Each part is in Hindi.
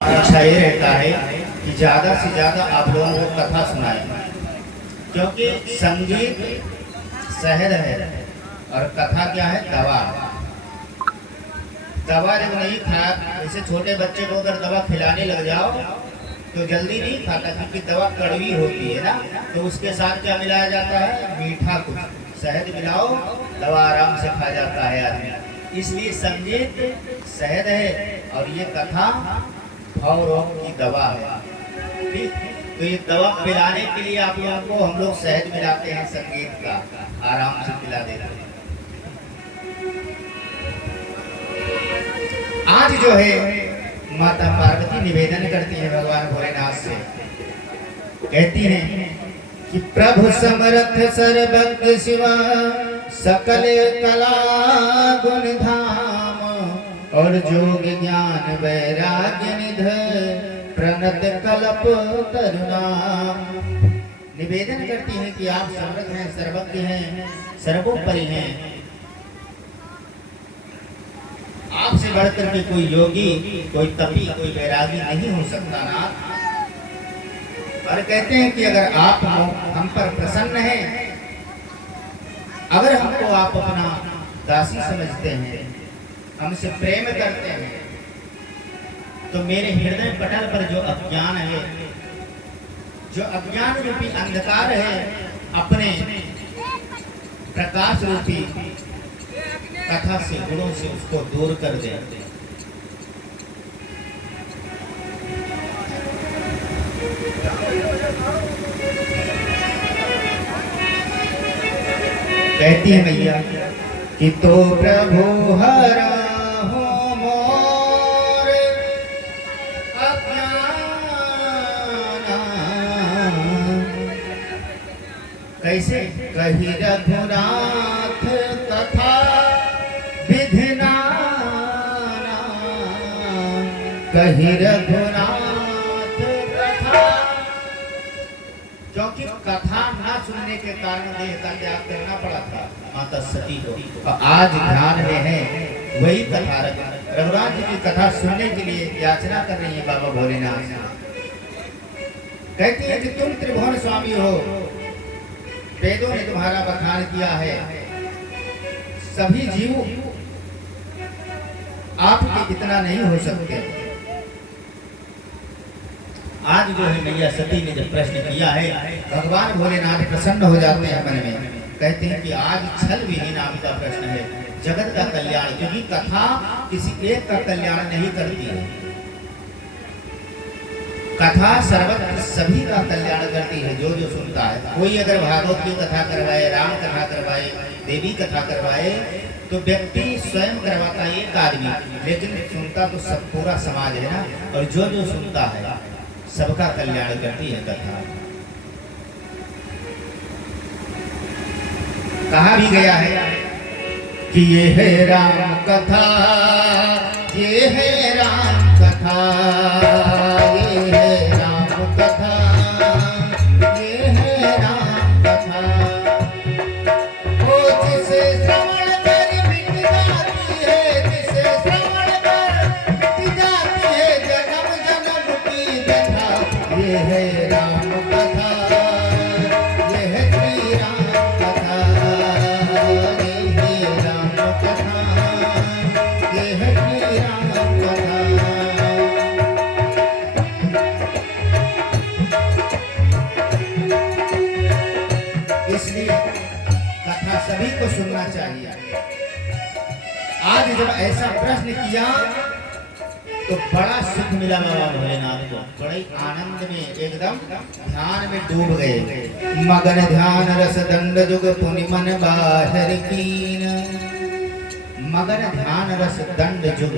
अच्छा ये रहता है कि ज़्यादा से ज़्यादा आप लोगों को कथा सुनाएं, क्योंकि संगीत शहद है और कथा क्या है, दवा। दवा जब नहीं खा, जैसे छोटे बच्चे को अगर दवा खिलाने लग जाओ तो जल्दी नहीं खाता, क्योंकि दवा कड़वी होती है ना। तो उसके साथ क्या मिलाया जाता है, मीठा कुछ शहद मिलाओ, दवा आराम से खा जाता है आदमी। इसलिए संगीत शहद है और ये कथा भाव रोग की दवा है। ठीक, तो ये दवा पिलाने के लिए आप लोगों को हम लोग शहद मिलाते हैं, संगीत का आराम से पिला देते हैं। आज जो है माता पार्वती निवेदन करती है भगवान भोलेनाथ से, कहती हैं कि प्रभु समर्थ सर्वज्ञ शिवा सकल कला गुण धाम और जोग ज्ञान वैराग्य निध प्रणत कल्प तरुणाम। निवेदन करती हैं कि आप समर्थ हैं, सर्वज्ञ हैं, सर्वोपरि हैं, आपसे बढ़कर के कोई योगी, कोई तपी, कोई वैरागी नहीं हो सकता ना। और कहते हैं कि अगर आप हम पर प्रसन्न हैं, अगर हमको आप अपना दासी समझते हैं, हमसे प्रेम करते हैं, तो मेरे हृदय पटल पर जो अज्ञान है, जो अज्ञान रूपी अंधकार है, अपने प्रकाश रूपी कथा से, गुणों से उसको दूर कर दे। कहती है मैया कि तो प्रभु हरा हो मोर अज्ञान, कैसे कही रघुनाथ कथा विधिना, कही रघुनाथ कथा। क्योंकि कथा ना सुनने के कारण देह का त्याग करना पड़ा था माता सती को, और आज ध्यान में है वही कथा। रघुनाथ जी की कथा सुनने के लिए याचना कर रही है बाबा भोलेनाथ। कहती है कि तुम त्रिभुवन स्वामी हो, वेदों ने तुम्हारा बखान किया है, सभी जीव आपके इतना नहीं हो सकते। आज जो है मैया सती ने जब प्रश्न किया है, भगवान भोलेनाथ प्रसन्न हो जाते हैं मन में, कहते हैं कि आज छल विहीन आपका प्रश्न है, जगत का कल्याण, क्योंकि कथा किसी एक का कल्याण नहीं करती है, कथा सर्वत्र सभी का कल्याण करती है जो जो सुनता है। कोई अगर भागवत की कथा करवाए, राम कथा करवाए, देवी कथा करवाए, तो व्यक्ति स्वयं करवाता है एक आदमी, लेकिन सुनता तो सब पूरा समाज है ना। और जो जो सुनता है सबका कल्याण करती है कथा। कहा भी गया है कि ये है राम कथा, ये है राम कथा, ये है राम कथा, ये है राम कथा। ओ जिसे श्रवण कर मिट जाती है, जिसे श्रवण कर मिट जाती है जन्म जन्म की व्यथा, ये है राम कथा, ये है श्री राम कथा, ये है राम कथा, ये है श्री राम कथा। इसलिए कथा सभी को सुनना चाहिए। आज जब ऐसा प्रश्न किया तो बड़ा सुख मिला बाबा भोलेनाथ को, बड़े आनंद में एकदम ध्यान में डूब गए। मगन ध्यान रस दंड जुग पुनि मन बाहर कीन, मगन ध्यान रस दंड जुग,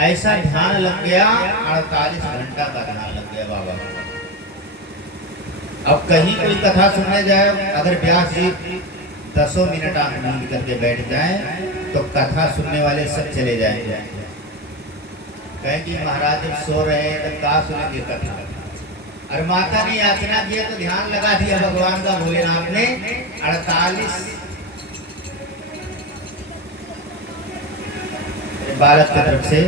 ऐसा ध्यान लग गया, 48 घंटा का ध्यान लग गया बाबा को। अब कहीं कोई कथा सुनने जाए, अगर व्यास जी 10 मिनट आंख मूंद करके बैठ जाए तो कथा सुनने वाले सब चले जाएंगे, कहें कि महाराज जब सो रहे हैं तब कहाँ सुनेंगे कथा। और माता ने याचना किया तो ध्यान लगा दिया भगवान का भोलेनाथ ने। 48 बालक की तरफ से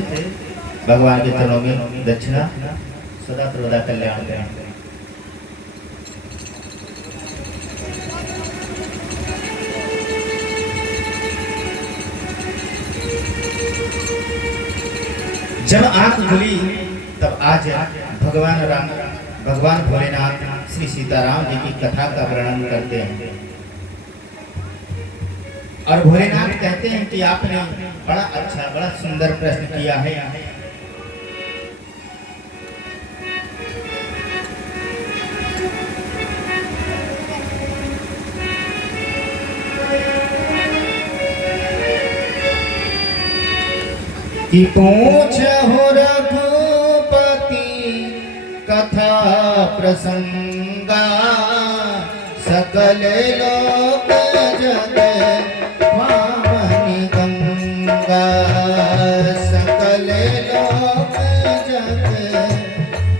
भगवान के चरणों में दक्षिणा सदा सर्वदा कल्याण करें। जब आंख खुली तब आज भगवान भोलेनाथ श्री सीताराम जी की कथा का वर्णन करते हैं और भोलेनाथ कहते हैं कि आपने बड़ा अच्छा बड़ा सुंदर प्रश्न किया है। कि पूछो रघुपति कथा प्रसंगा सकल लोक जग पावनी गंगा सकल लोक जग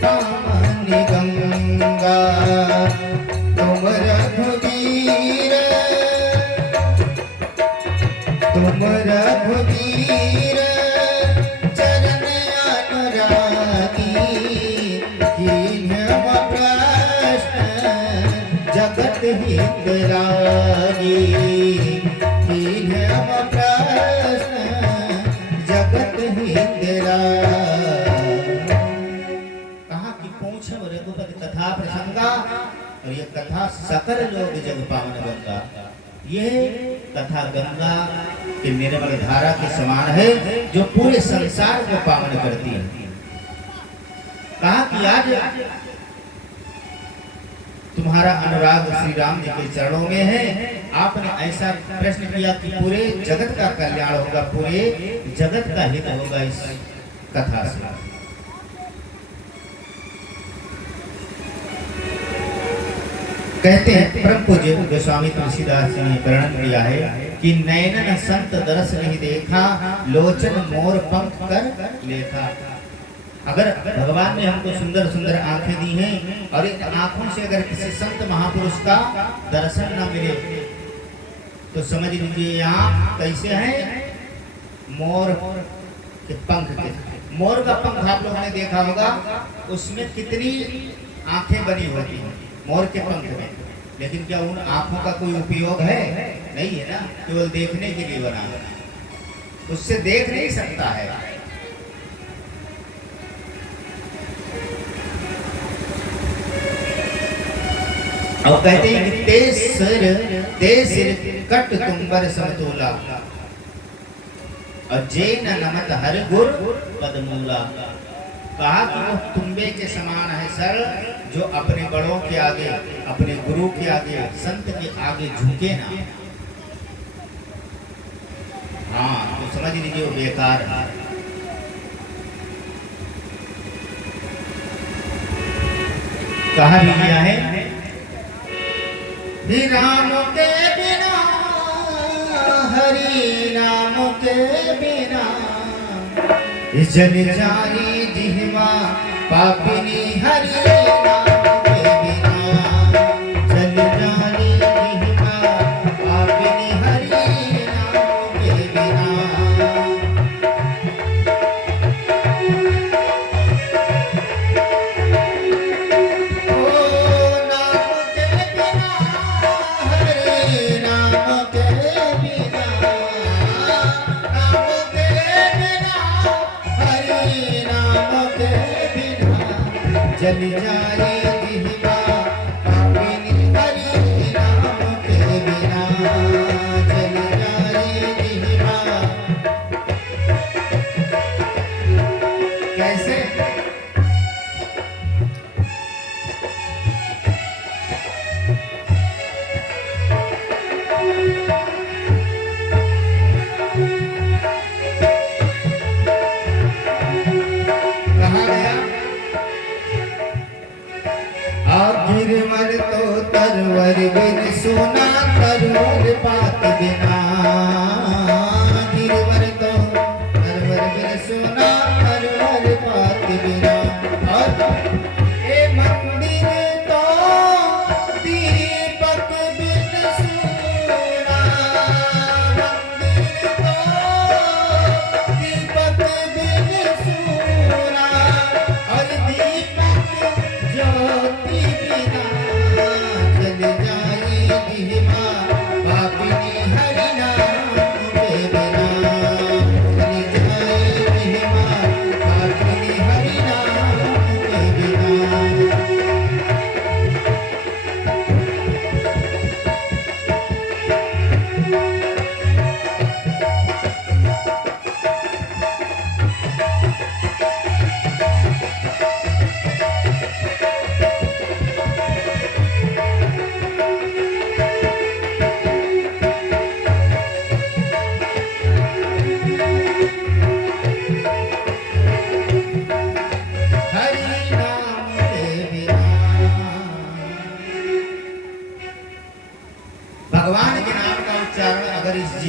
पावनी गंगा तुम रघुवीर चरण अनुरागी कीन्ह प्रश्न जगत हित रागी कीन्ह प्रश्न जगत हित रागी। कहा कि पूछो रघुपति कथा प्रसंगा और ये कथा सकल लोग जग पावन गंगा, ये कथा गंगा के निर्मल धारा के समान है जो पूरे संसार को पावन करती है। कहा कि आज तुम्हारा अनुराग श्री राम जी के चरणों में है। आपने ऐसा प्रश्न किया कि पूरे जगत का कल्याण होगा, पूरे जगत का हित होगा इस कथा से। कहते हैं परम पूज्य गोस्वामी तुलसीदास जी ने वर्णन किया है कि नैनन संत दरस नहीं देखा, लोचन मोर पंख कर लेखा। अगर भगवान ने हमको सुंदर सुंदर आंखें दी हैं और इन आंखों से अगर किसी संत महापुरुष का दर्शन न मिले तो समझ लीजिए यहाँ कैसे हैं, मोर के पंख के। मोर का पंख आप लोगों ने देखा होगा, उसमें कितनी आंखें बनी होती हैं मोर के पंख में, लेकिन क्या उन आंखों का कोई उपयोग है? नहीं है ना, केवल देखने के लिए बना है, उससे देख नहीं सकता है। और कहते हैं कि ते सिर कट तुम्बर समतोला और जे नमत हर गुर पदमूला। कहा कि वो तुम्बे के समान है सर, जो अपने बड़ों के आगे, अपने गुरु के आगे, संत के आगे झुके ना। हाँ तो समझ लीजिए वो बेकार है। कहा भी गया है राम के बिना, हरि नाम के बिना जन जानी जिह्वा पापिनी, हरि नाम के बिना जन जानी जिह्वा पापिनी, हरि नाम के बिना। ओ नाम के बिना, हरि नाम के बिना, नाम के बिना, हरि नाम के बिना जल जाए जिह्वा पापिनी, हरि नाम के बिना जल जाए जिह्वा। कैसे? कहा गया गिरवर तो तरवर बिन सोना, तरवर पात बिना। गिरवर तो तरवर बिन सोना, तरवर पात बिना। और ए मंदिर तो दीपक बिन सोना, मंदिर तो दीपक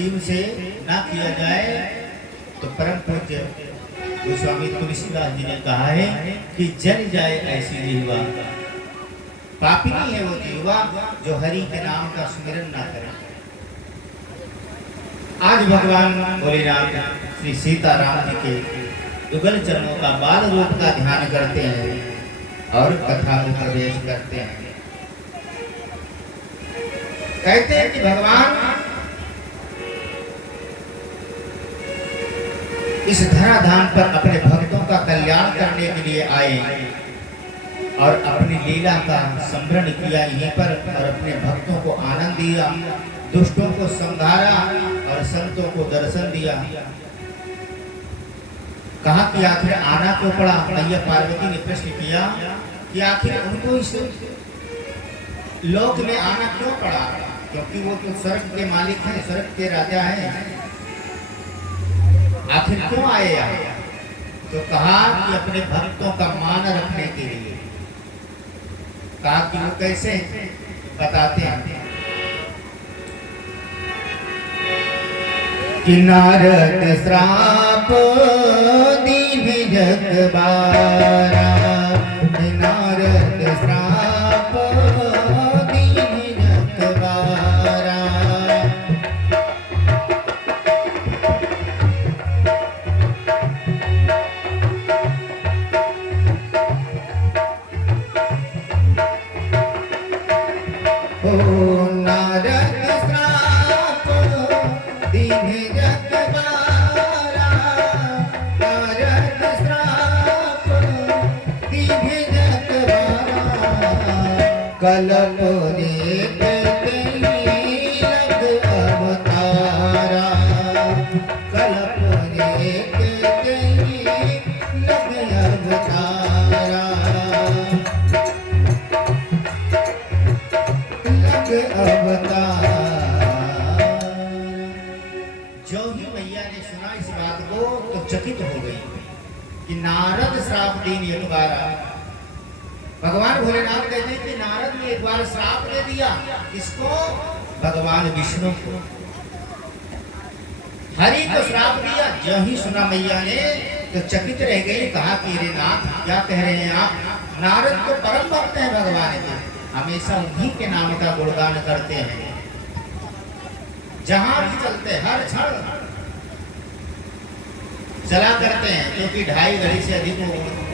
जीव से ना किया जाए तो परम पूज्य गोस्वामी तुलसीदास जी ने कहा है कि जल जाए ऐसी जीवा। पापिनी है वो जीवा जो हरि के नाम का स्मरण ना करे। आज भगवान भोलेनाथ श्री सीताराम जी के युगल चरणों का बाल रूप का ध्यान करते हैं और कथा में प्रवेश करते हैं। कहते हैं कि भगवान इस धराधाम पर अपने भक्तों का कल्याण करने के लिए आए और अपनी लीला का स्मरण किया यहीं पर और अपने भक्तों को आनंद दिया, दुष्टों को संहारा और संतों को दर्शन दिया। कहा कि आखिर आना क्यों पड़ा? मैया पार्वती ने प्रश्न किया कि आखिर उनको इस लोक में आना क्यों पड़ा? क्योंकि वो तो स्वर्ग के मालिक हैं, स्वर्ग के राजा हैं। आखिर क्यों आए यहाँ? तो कहा कि अपने भक्तों का मान रखने के लिए। कहा कि वो कैसे बताते हैं कि नारद श्राप दीन जग बारा, नारद श्राप दीन जग बारा। ओ नारद श्राप दीन जग बारा, नारद श्राप दीन जग बारा। कलप रे लग अवतारा, कलप रे लग अवतारा, लग अवतारा। जो ही मैया ने सुना इस बात को तो चकित हो गई कि नारद श्राप दीन एक बार। भगवान भोलेनाथ कहते हैं कि नारद ने एक बार श्राप दे दिया। किसको? भगवान विष्णु को। हरि को श्राप दिया। जो ही सुना मैया ने तो चकित रह गई। कहा कि रे नाथ क्या कह रहे हैं आप? नारद को परम भक्त हैं भगवान के, हमेशा उन्हीं के नाम का गुणगान करते हैं। जहां भी चलते हर क्षण चला करते हैं, क्योंकि 2.5 घड़ी से अधिक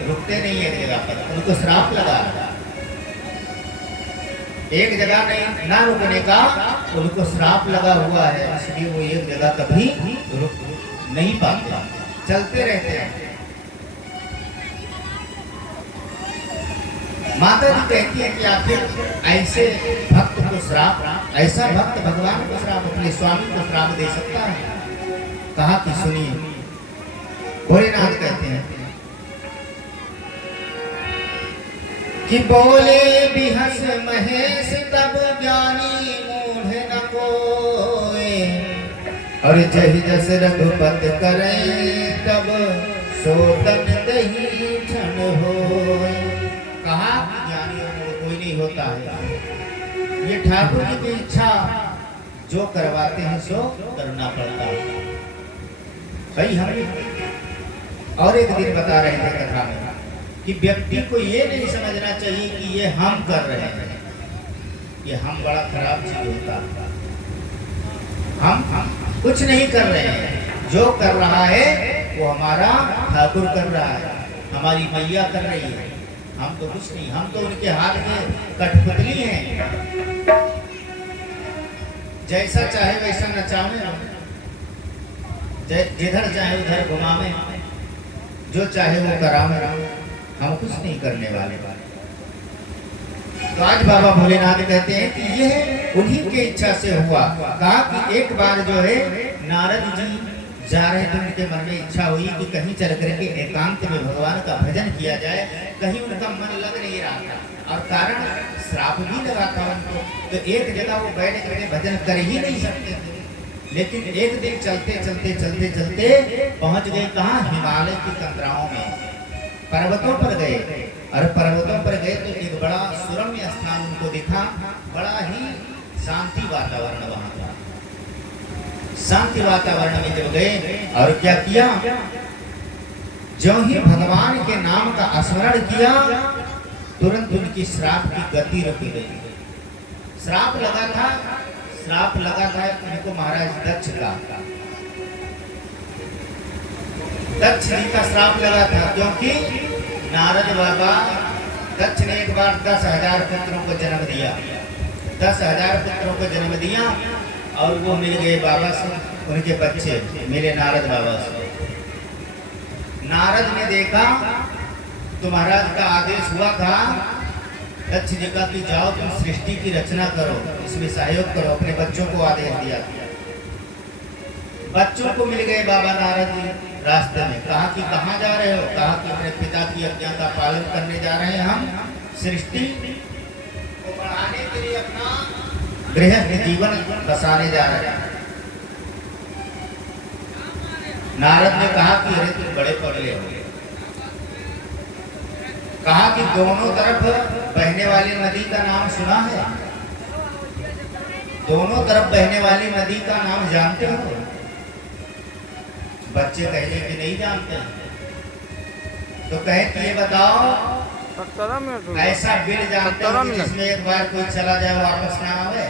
रुकते नहीं है एक जगह पर। उनको श्राप लगा एक जगह नहीं ना रुकने का, उनको श्राप लगा हुआ है, इसलिए वो एक जगह कभी रुक नहीं पाते, चलते रहते हैं। माता जी कहती है कि आखिर ऐसे भक्त को श्राप, ऐसा भक्त भगवान को श्राप, अपने स्वामी को श्राप दे सकता है? कहा कि सुनिए। भोलेनाथ कहते हैं कि बोले बिहस महेश तब ज्ञानी मूढ़ न कोय, और जहि जस रघुपत करे तब सोतन दही क्षण होय। कहा कि ज्ञानी और कोई नहीं होता है, ये ठाकुर जी की इच्छा जो करवाते हैं सो करना पड़ता है। भाई हम और एक दिन बता रहे थे कथा में कि व्यक्ति को ये नहीं समझना चाहिए कि ये हम कर रहे हैं, ये हम बड़ा खराब चीज होता है। हम कुछ नहीं कर रहे हैं, जो कर रहा है वो हमारा ठाकुर कर रहा है, हमारी मैया कर रही है। हम तो कुछ नहीं, हम तो उनके हाथ में कठपुतली हैं। जैसा चाहे वैसा नचावे, जिधर चाहे उधर घुमावे, जो चाहे वो करावे, हम कुछ नहीं करने वाले। तो आज बाबा भोलेनाथ कहते हैं कि यह उन्हीं की इच्छा से हुआ। कहा कि एक बार जो है नारद जी जा रहे थे, उनके मन में इच्छा हुई कि कहीं चल करके एकांत में भगवान का भजन किया जाए। कहीं उनका मन लग नहीं रहा था और कारण श्राप भी लगा था उनको, तो एक जगह वो बैठ करके भजन कर ही नहीं सकते थे। लेकिन एक दिन चलते चलते चलते चलते पहुंच गए कहाँ? हिमालय की कंदराओं में, पर्वतों पर गए। और पर्वतों पर गए तो एक बड़ा सुरम्य स्थान उनको दिखा, बड़ा ही शांति वातावरण वहां था। शांति वातावरण में जब गए और क्या किया, जो ही भगवान के नाम का स्मरण किया तुरंत उनकी श्राप की गति रुक गई। श्राप लगा था उनको महाराज दक्ष का, दक्ष जी का श्राप लगा था, क्योंकि नारद बाबा दक्ष ने एक बार 10,000 पुत्रों को जन्म दिया, 10,000 पुत्रों को जन्म दिया और वो मिल गए बाबा से, उनके बच्चे मिले नारद बाबा से। नारद ने देखा तो महाराज का आदेश हुआ था दक्ष जी का कि जाओ तुम सृष्टि की रचना करो, इसमें सहयोग करो, अपने बच्चों को आदेश दिया। बच्चों को मिल गए बाबा नारद जी रास्ते में, कहा कि कहाँ जा रहे हो, कहा कि अपने पिता की आज्ञा का पालन करने जा रहे हैं, हम सृष्टि को बढ़ाने के लिए अपना गृहस्थ जीवन बसाने जा रहे हैं। नारद ने कहा कि अरे तुम बड़े पगले हो, कहा कि दोनों तरफ बहने वाली नदी का नाम सुना है, दोनों तरफ बहने वाली नदी का नाम जानते हो? बच्चे कहे कि नहीं जानते, तो कहे कि ये बताओ ऐसा बिल जानते हो जिसमें एक बार कोई चला जाए वापस ना आवे?